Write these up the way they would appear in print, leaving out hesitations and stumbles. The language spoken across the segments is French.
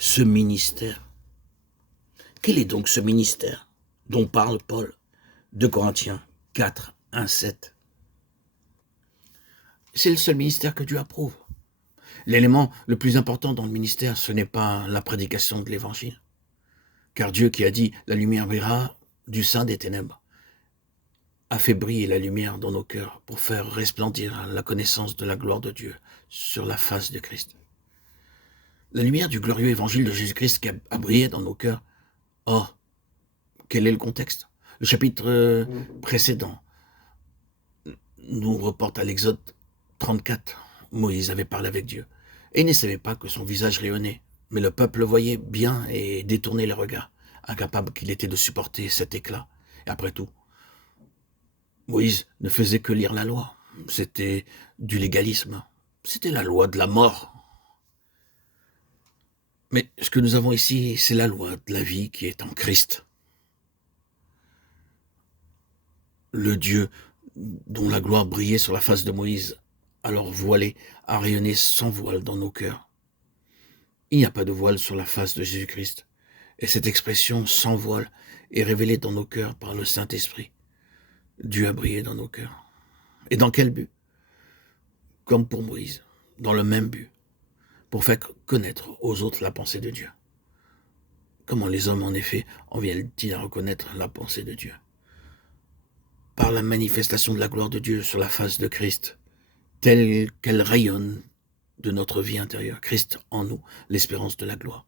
ce ministère. Quel est donc ce ministère dont parle Paul, 2 Corinthiens 4, 1, 7? C'est le seul ministère que Dieu approuve. L'élément le plus important dans le ministère, ce n'est pas la prédication de l'évangile. Car Dieu qui a dit « la lumière brillera du sein des ténèbres » a fait briller la lumière dans nos cœurs pour faire resplendir la connaissance de la gloire de Dieu sur la face de Christ. La lumière du glorieux évangile de Jésus-Christ qui a brillé dans nos cœurs. Oh, quel est le contexte? Le chapitre précédent nous reporte à l'Exode 34. Moïse avait parlé avec Dieu et il ne savait pas que son visage rayonnait. Mais le peuple le voyait bien et détournait le regard, incapable qu'il était de supporter cet éclat. Et après tout, Moïse ne faisait que lire la loi. C'était du légalisme. C'était la loi de la mort. Mais ce que nous avons ici, c'est la loi de la vie qui est en Christ. Le Dieu dont la gloire brillait sur la face de Moïse, alors voilé, a rayonné sans voile dans nos cœurs. Il n'y a pas de voile sur la face de Jésus-Christ. Et cette expression sans voile est révélée dans nos cœurs par le Saint-Esprit. Dieu a brillé dans nos cœurs. Et dans quel but? Comme pour Moïse, dans le même but, pour faire connaître aux autres la pensée de Dieu. Comment les hommes, en effet, en viennent-ils à reconnaître la pensée de Dieu? Par la manifestation de la gloire de Dieu sur la face de Christ, telle qu'elle rayonne de notre vie intérieure. Christ en nous, l'espérance de la gloire.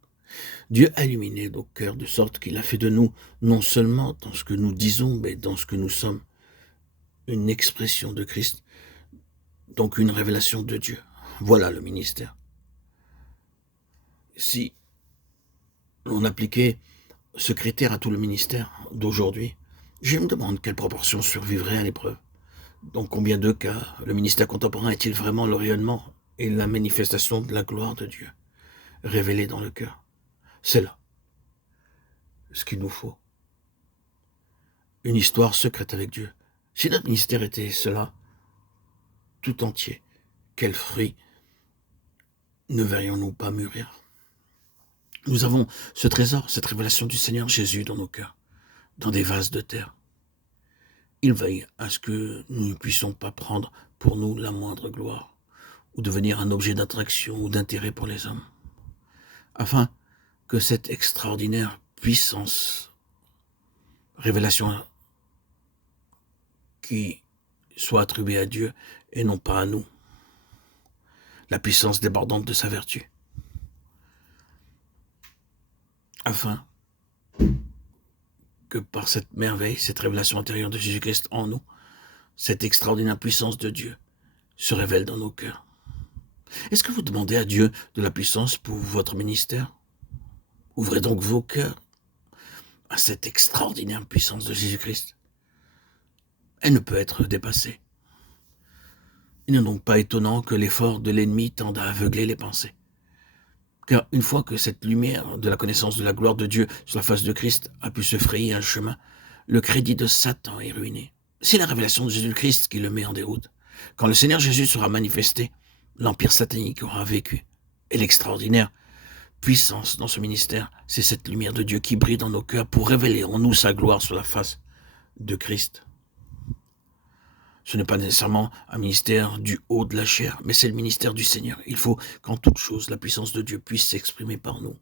Dieu a illuminé nos cœurs de sorte qu'il a fait de nous, non seulement dans ce que nous disons, mais dans ce que nous sommes, une expression de Christ, donc une révélation de Dieu. Voilà le ministère. Si l'on appliquait ce critère à tout le ministère d'aujourd'hui, je me demande quelle proportion survivrait à l'épreuve. Dans combien de cas le ministère contemporain est-il vraiment le rayonnement et la manifestation de la gloire de Dieu, révélée dans le cœur? C'est là ce qu'il nous faut. Une histoire secrète avec Dieu. Si notre ministère était cela, tout entier, quel fruit ne verrions-nous pas mûrir? Nous avons ce trésor, cette révélation du Seigneur Jésus dans nos cœurs, dans des vases de terre. Il veille à ce que nous ne puissions pas prendre pour nous la moindre gloire, ou devenir un objet d'attraction ou d'intérêt pour les hommes, afin que cette extraordinaire puissance, révélation qui soit attribuée à Dieu et non pas à nous, la puissance débordante de sa vertu, afin que par cette merveille, cette révélation intérieure de Jésus-Christ en nous, cette extraordinaire puissance de Dieu se révèle dans nos cœurs. Est-ce que vous demandez à Dieu de la puissance pour votre ministère? Ouvrez donc vos cœurs à cette extraordinaire puissance de Jésus-Christ. Elle ne peut être dépassée. Il n'est donc pas étonnant que l'effort de l'ennemi tende à aveugler les pensées. Car une fois que cette lumière de la connaissance de la gloire de Dieu sur la face de Christ a pu se frayer un chemin, le crédit de Satan est ruiné. C'est la révélation de Jésus-Christ qui le met en déroute. Quand le Seigneur Jésus sera manifesté, l'empire satanique aura vécu. Et l'extraordinaire puissance dans ce ministère, c'est cette lumière de Dieu qui brille dans nos cœurs pour révéler en nous sa gloire sur la face de Christ. Ce n'est pas nécessairement un ministère du haut de la chair, mais c'est le ministère du Seigneur. Il faut qu'en toute chose, la puissance de Dieu puisse s'exprimer par nous.